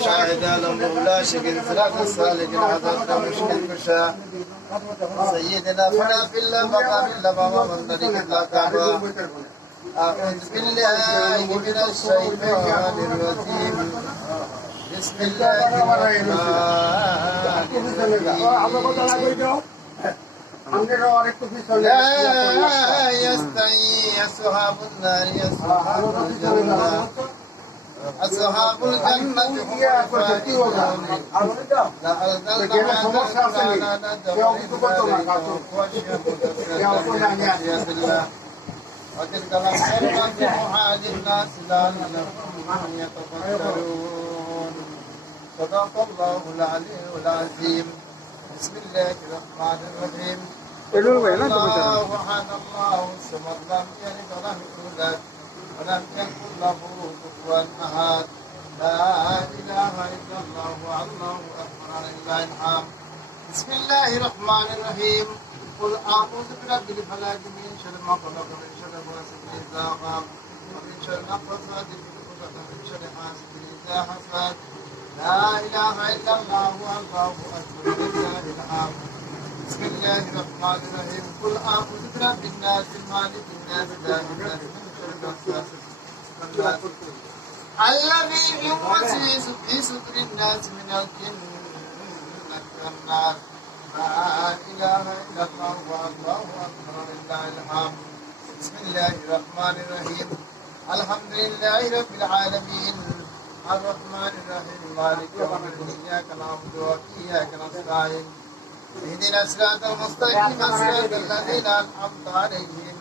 شاهد له لا شكر صراط السالكين حضرت مشكل كشا سيدنا فنا في الله بقى في الله بابا من طريق الله كعبة أعوذ بالله من الشيطان الرجيم بسم الله الرحمن الرحيم لا يستوي أصحاب النار أصحاب الجنة أصحاب الجنة هم الفائزون وتلك الأمثال نضربها للناس لعلهم يتفكرون صدق الله العلي العظيم بسم الله الرحمن الرحيم الله أحد الله الصمد لم يلد ولم يولد ولم يكن له كفوا أحد لا إله إلا الله الله أكبر لله الحمد بسم الله الرحمن الرحيم قل أعوذ برب الفلق من شر ما خلق من شر غاسق إذا وقب ومن شر النفاثات في العقد ومن شر حاسد إذا حسد لا إله إلا الله الله أكبر لله الحمد بسم الله الرحمن الرحيم قل أعوذ برب الناس مالك الناس إله الناس الذي يوسوس في صدور الناس من الجنة والنار لا إله إلا الله والله أكبر لله الحمد بسم الله الرحمن الرحيم الحمد لله رب العالمين الرحمن الرحيم مالك يوم الدين إياك نعبد وإياك نستعين اهدنا الصراط المستقيم صراط الذين أنعمت عليهم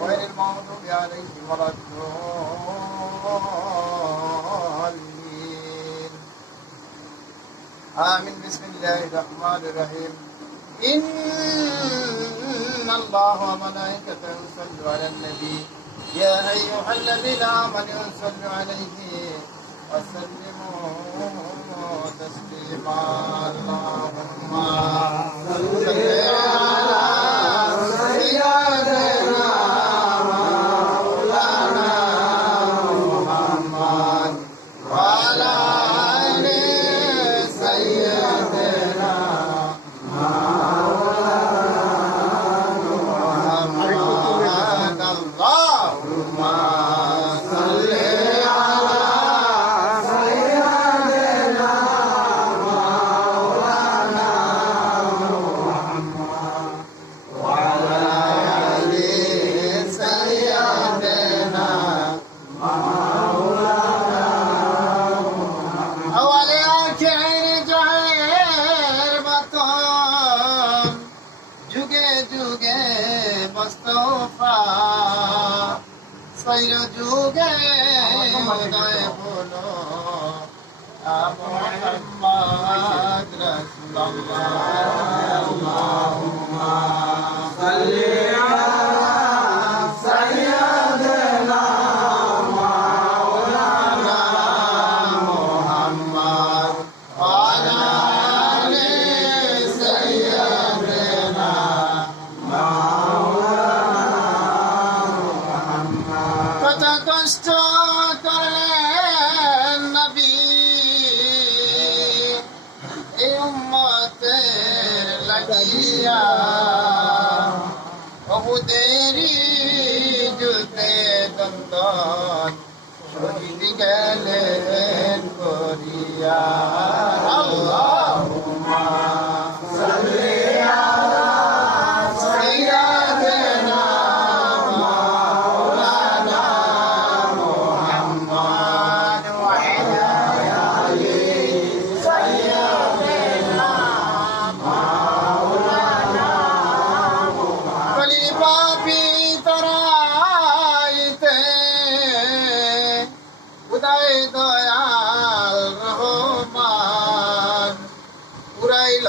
غير المغضوب عليهم ولا الضالين آمين بسم الله الرحمن الرحيم إن الله وملائكته يصلوا على النبي يا أيها الذين آمنوا صلوا عليه وسلموا تسليما اللهم صل على سيدنا مولانا محمد وعلى آل سيدنا محمد اللهم صل যুগে উদয় হলো মুহাম্মদ রাসূলুল্লাহ আল্লাহুম্মা সাল্লি আলা সাইয়্যিদিনা মাওলানা মুহাম্মদ ওয়া আলা আলি সাইয়্যিদিনা কত কষ্ট করলেন নবী এই উম্মতের লাগিয়া বহুদেরই যুদ্ধে দন্দন শহীদ গেলেন করিয়া আল্লাহুম্মা সাল্লি আলা সাইয়্যিদিনা দয়াল রহমান উড়াইল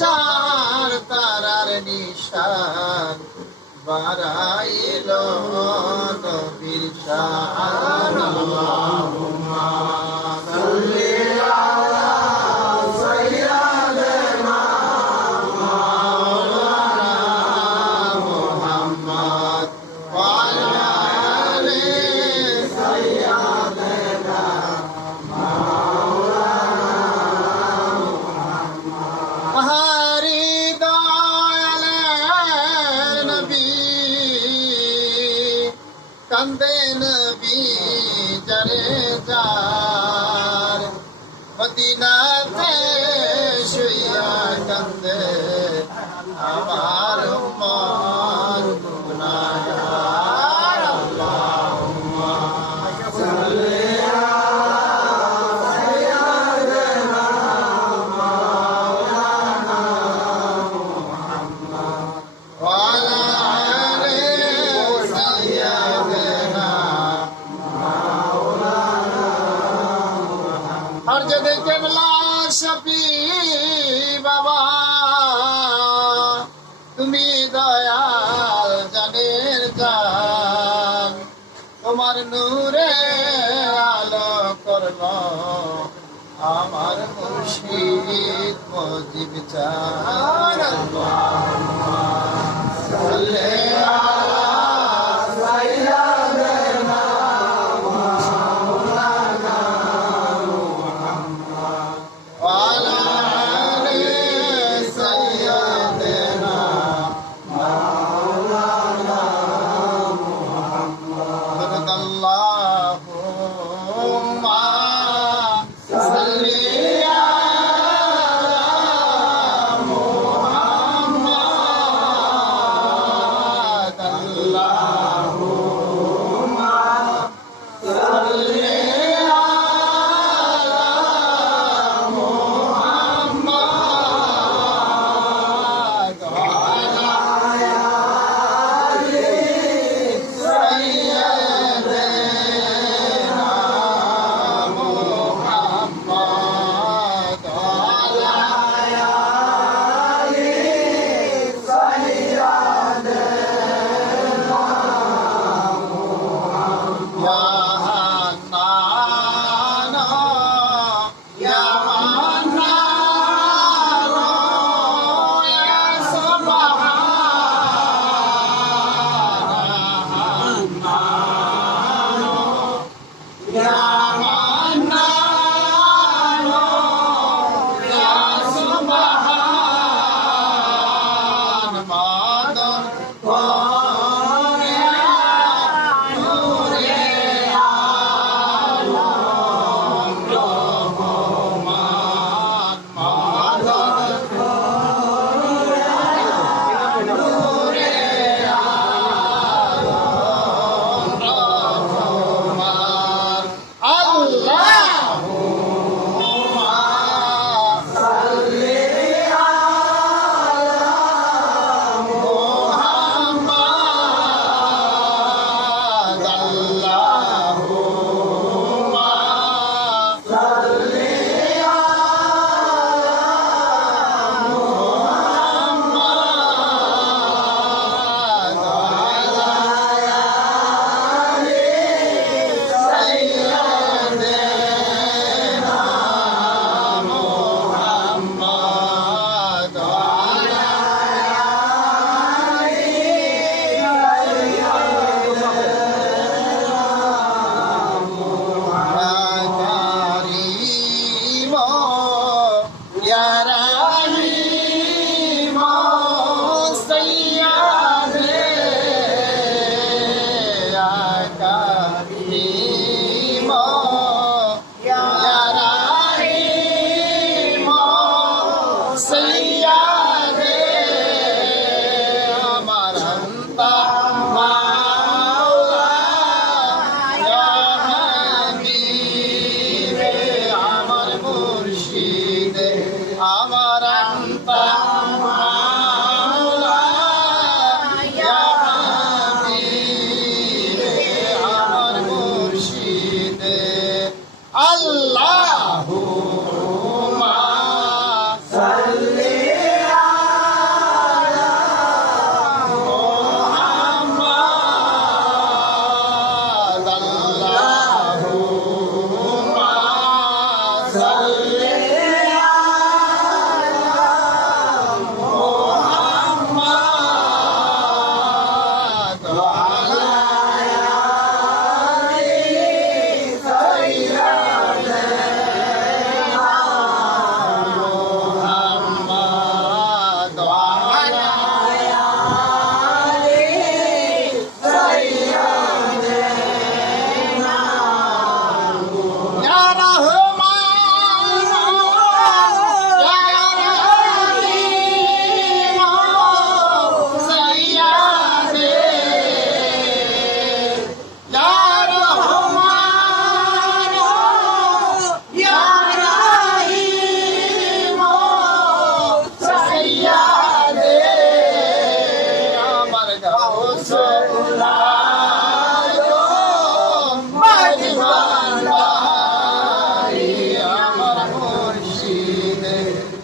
চার তারার নিশান বাড়াইল নবীর শান আল্লাহুম্মা সাল্লি আলা সাইয়্যিদিনা মাওলানা মুহাম্মদ ওয়া আলা আলি সাইয়্যিদিনা মাওলানা মদিনাতে শুইয়া কান্দে আমার উম্মত গুনাহগার আল্লাহুম্মা সাল্লি আর যদি কেবলা শফি বাবা তুমি দয়াল জানের জান তোমার নূরে আলো করল আমার মুর্শিদ মুজিব চান আল্লাহুম্মা সাল্লি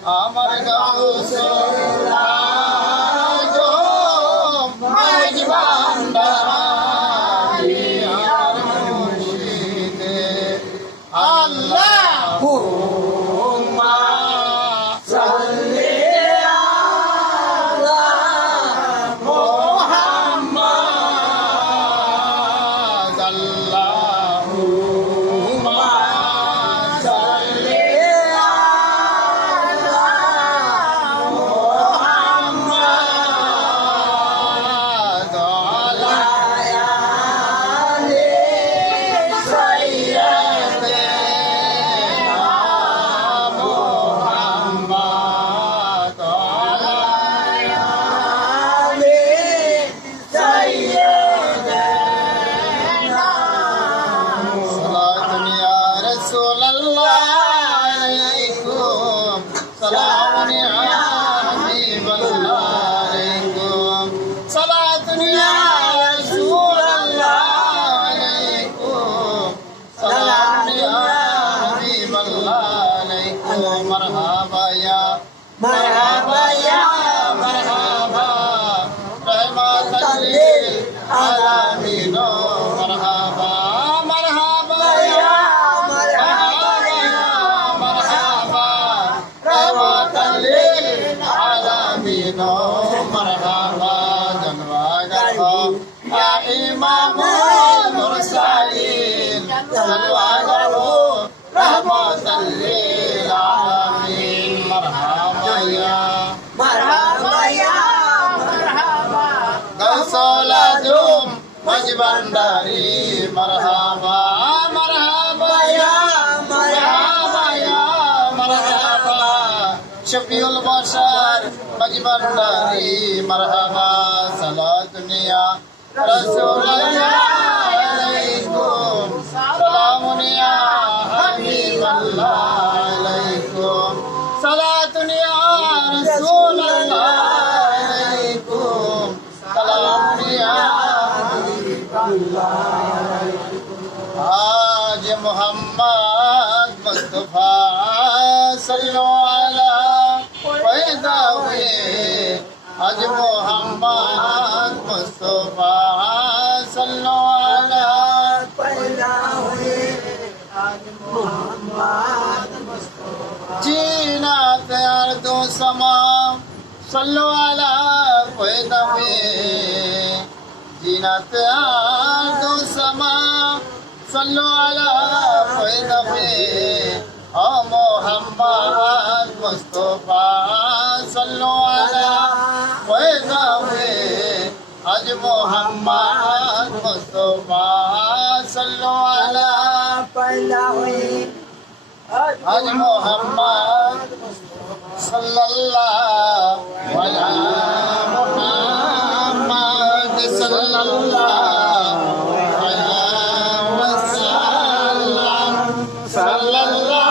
আমার গাউসুল আজম মেজবান্ডারি আমার মুর্শিদে আল্লাহুম্মা সাল্লি আলা মুহাম্মাদ আল্লাহুম্মা সাল্লি مرحبا يا مرحبا يا مرحبا رحمة للعالمين مرحبا مرحبا يا مرحبا يا مرحبا رحمة للعالمين مرحبا جنواغا يا إمام المرسلين جنواغا رحمة للعالمين مرحبا يا مرحبا يا مرحبا غوث العظم مجبندري مرحبا مرحبا يا مرحبا يا مرحبا شفيع البشر مجبندري مرحبا صلاة يا رسول الله عليكم سلام يا حبيب الله عليكم صلاة يا رسول الله عليكم سلام يا حبيب الله آج محمد مصطفى صلوا على پیدا ہوئے آج محمد مصطفى صلوا على پیدا ہوئے جینا تیار دو سما صلو علی پیدا ہوئے جینا تیار دو سما صلو علی پیدا ہوئے او محمد مصطفیٰ صلو علی پیدا ہوئے آج محمد مصطفیٰ صلو علی پیدا ہوئے آج محمد صلی اللہ علی محمد صلی اللہ علی وسلم صلی اللہ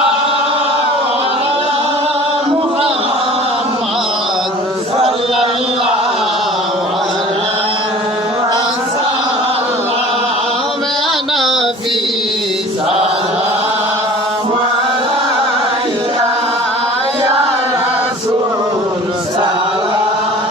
علی محمد صلی اللہ علی وسلم یا نبی سلام علیکہ یا رسول سلام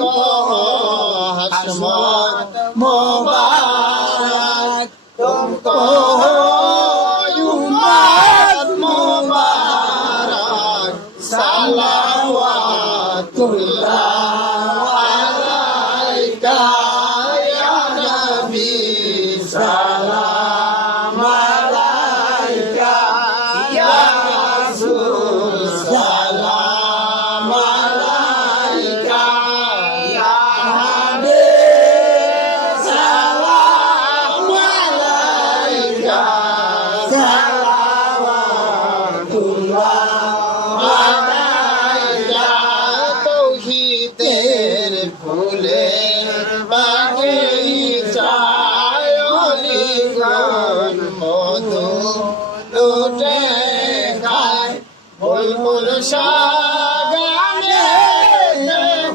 को हशमत मुबारक तुमको हो उम्मत मुबारक सलावतुल्लाह अलैका या नबी सलाम अलैका या रसूल सलाम अलैका या हबीब सलाम अलैका सलावतुल्लाह अलैका तौहीदेर फूले लूटे खाए बुलबुल शागाने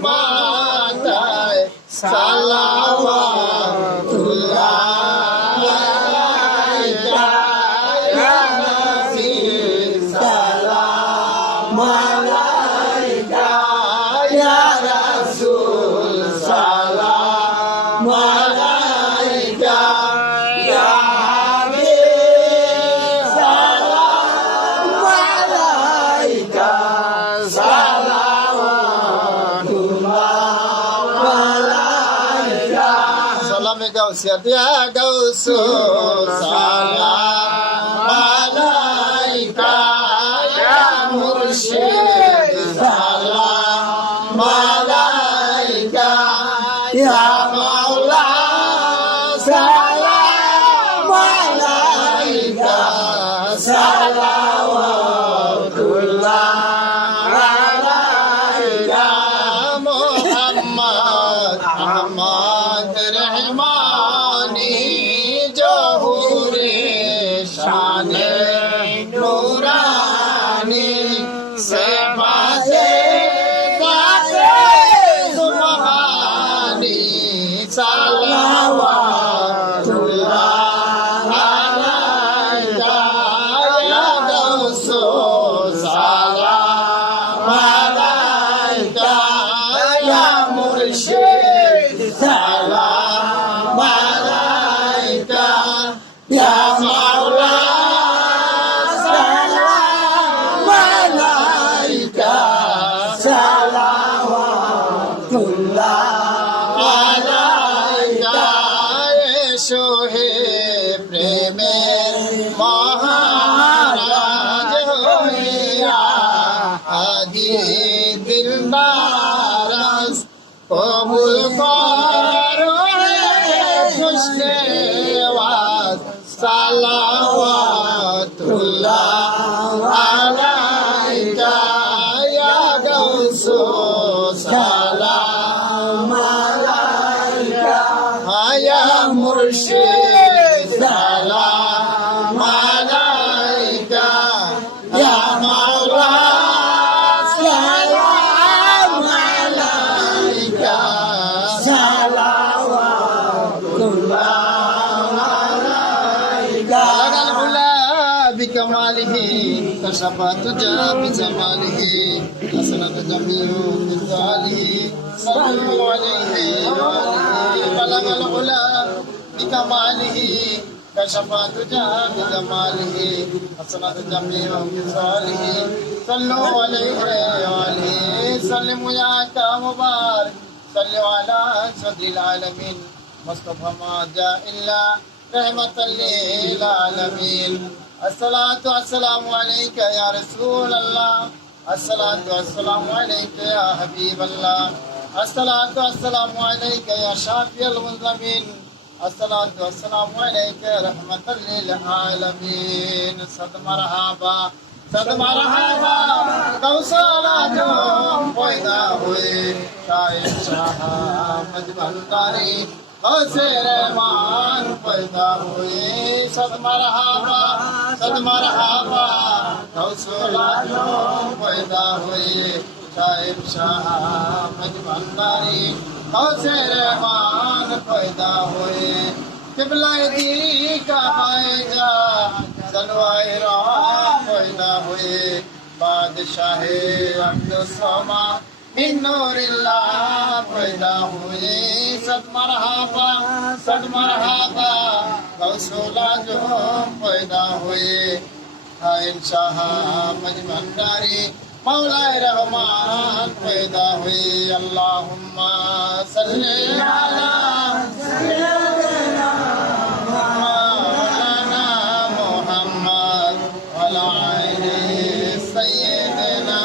माताए सलावतुल्लाह अलैका या नबी सलाम अलैका या रसूल सलाम अलैका या ya gausu salam alaika ya mursyid salam alaika ya maula salam alaika salawatullah alaika Muhammad Ahmad Rahmani जोहूरे शाने नूरानी से बाजे गाजे सुबहानी सलावतुल्लाह अलैका या गौसो सलाम अलैका या मुर्शिद सलाम अलैका या मौला सलाम अलैका सलावतुल्लाह अलैका शोहे प्रेमेर महाराज होइया आदि दिलदारस कबूल करो खुशनेवाज सलावतुल्लाह अलैका या गौसो सलाम अलैका या मुर्शिद सलाम अलैका या मौला सलाम अलैका بكماله كشفت جاء بجماله حسنت جميع مثاله صلوا عليه وآله بلغ العلا بكماله كشفت جاء بجماله حسنت جميع مثاله صلوا عليه وآله سلموا يا مبارك صلوا على سيد العالمين مصطفى ما جاء إلا رحمة للعالمين الصلاة والسلام عليك يا رسول الله الصلاة والسلام عليك يا حبيب الله الصلاة والسلام عليك يا شافي المظلمين الصلاة والسلام عليك يا رحمة للعالمين صد مرحبا कौशला जो पैदा हुए शायद शाह मजबंदारी हौसे रहमान पैदा हुए सद मरहबा कौशला जो पैदा हुए शायद शाह मजबंदारी हौसे रहमान पैदा हुए किबला दी का जा सलवाए पैदा हुए बादशाह अब्दुल समा من نور اللہ پیدا ہوئے صد مرحبا غوث العظم پیدا ہوئے عائل شاہ مجمنداری مولا رحمان پیدا ہوئے اللہم صلی علی مولانا محمد وعلی سیدنا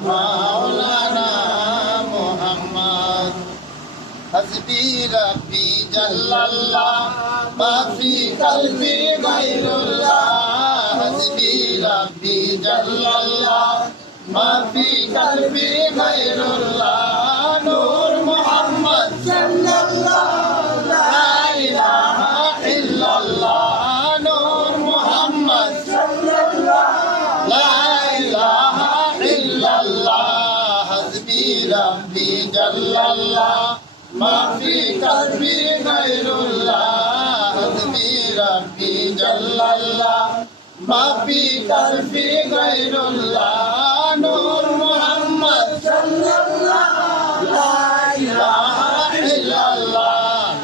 مولانا محمد حسبی ربی جل اللہ ما فی قلبی غیر اللہ حسبی ربی جل اللہ ما فی قلبی غیر اللہ نور محمد صلی اللہ لا الہ الا اللہ نور محمد صلی اللہ لا الہ الا اللہ حسبی ربی جل اللہ ما فی قلبی غیر اللہ حسبی ربی جل اللہ ما فی قلبی غیر اللہ نور محمد صلی اللہ لا الہ الا اللہ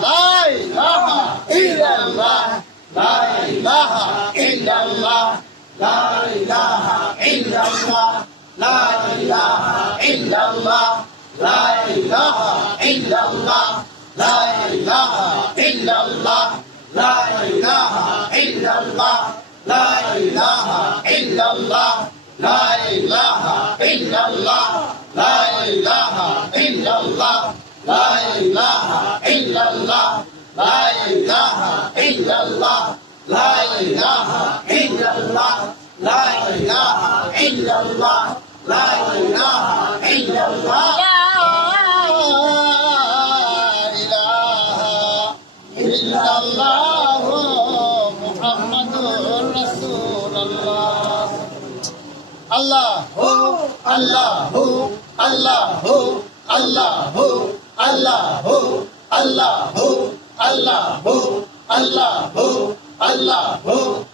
لا الہ الا اللہ لا الہ الا اللہ لا الہ الا اللہ لا الہ الا اللہ لا الہ الا اللہ لا الہ الا اللہ لا الہ الا اللہ لا الہ الا اللہ لا الہ الا اللہ لا الہ الا اللہ لا الہ الا اللہ لا الہ الا اللہ لا الہ الا اللہ لا الہ الا اللہ لا الہ الا اللہ Allah ho Allah ho Allah ho Allah ho Allah ho Allah ho Allah ho Allah ho Allah ho